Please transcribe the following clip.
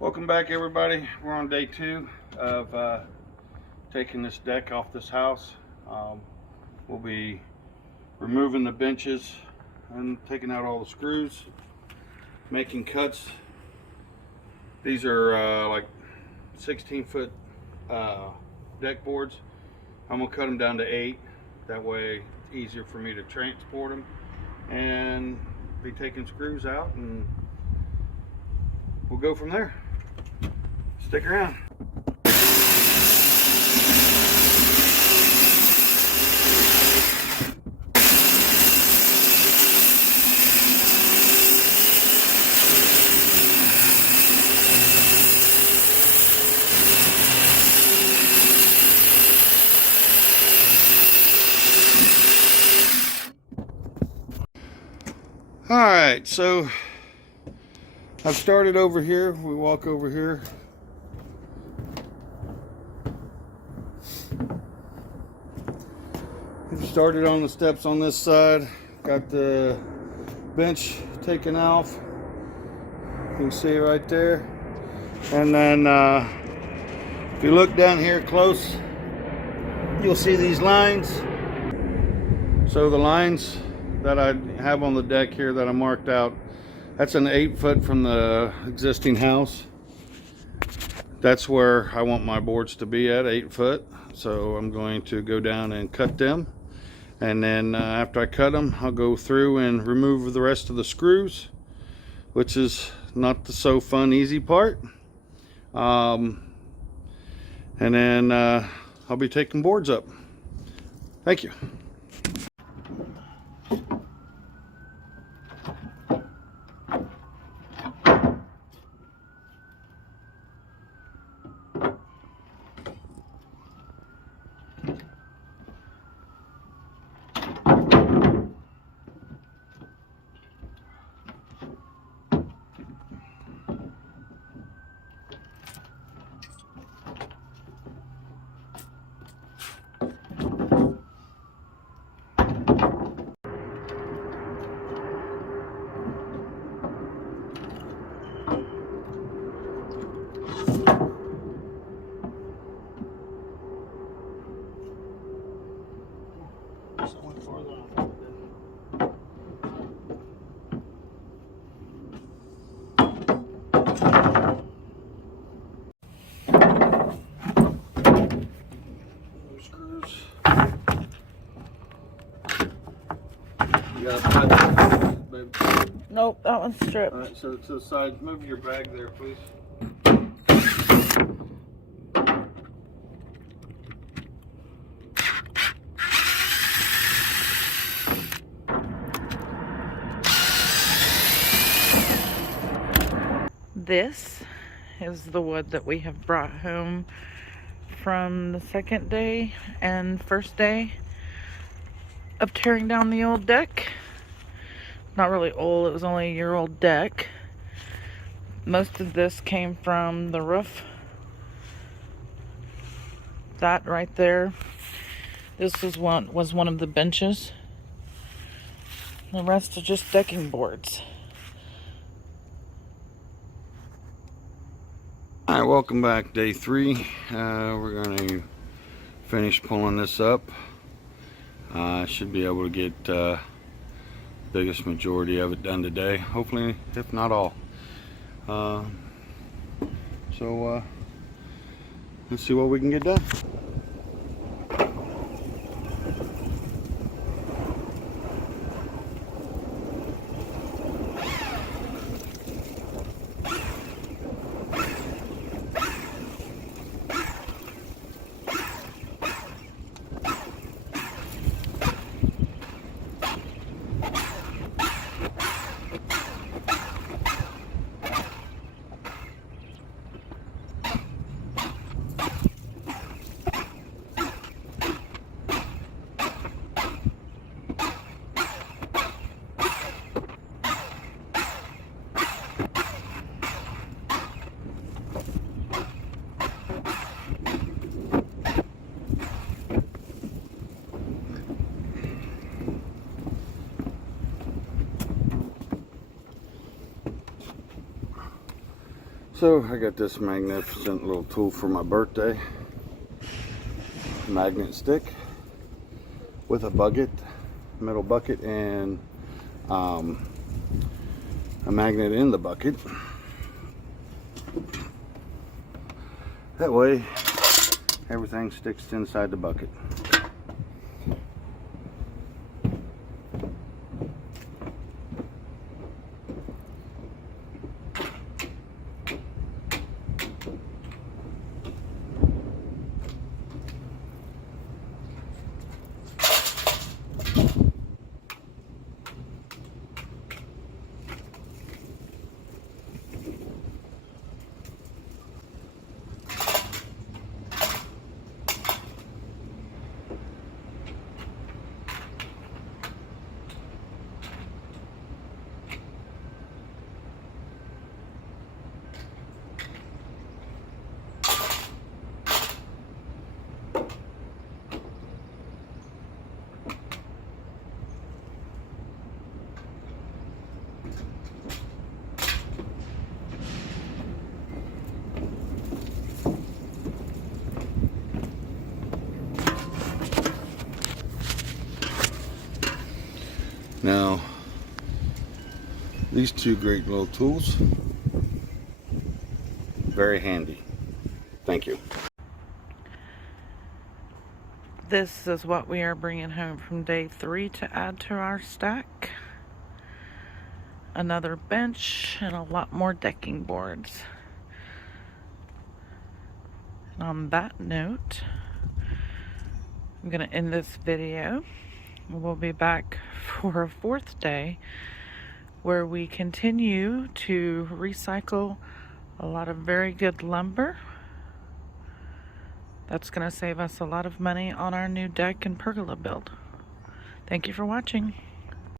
Welcome back, everybody. We're on day 2 of taking this deck off this house. We'll be removing the benches and taking out all the screws, making cuts. These are like 16-foot deck boards. I'm gonna cut them down to 8. That way it's easier for me to transport them, and be taking screws out, and we'll go from there. Stick around. All right, so I've started over here. We walk over here. We've started on the steps on this side. Got the bench taken off. You can see it right there. And then if you look down here close, you'll see these lines. So the lines that I have on the deck here that I marked out, that's an 8 foot from the existing house. That's where I want my boards to be at, 8 foot. So I'm going to go down and cut them. And then after I cut them, I'll go through and remove the rest of the screws, which is not the so fun, easy part. And then I'll be taking boards up. Thank you. You got a pipe, baby? Nope, that one's stripped. All right, so to the side, move your bag there, please. This is the wood that we have brought home from the second day and first day of tearing down the old deck. Not really old, it was only a year-old deck. Most of this came from the roof. That right there, this was one of the benches. The rest are just decking boards. All right, welcome back, day 3. We're going to finish pulling this up. I should be able to get biggest majority of it done today, hopefully, if not all. So let's see what we can get done. So I got this magnificent little tool for my birthday. Magnet stick with a bucket, metal bucket, and a magnet in the bucket. That way everything sticks inside the bucket. Now, these two great little tools, very handy. Thank you. This is what we are bringing home from day 3 to add to our stack. Another bench and a lot more decking boards. And on that note, I'm going to end this video. We'll be back for a 4th day where we continue to recycle a lot of very good lumber. That's going to save us a lot of money on our new deck and pergola build. Thank you for watching.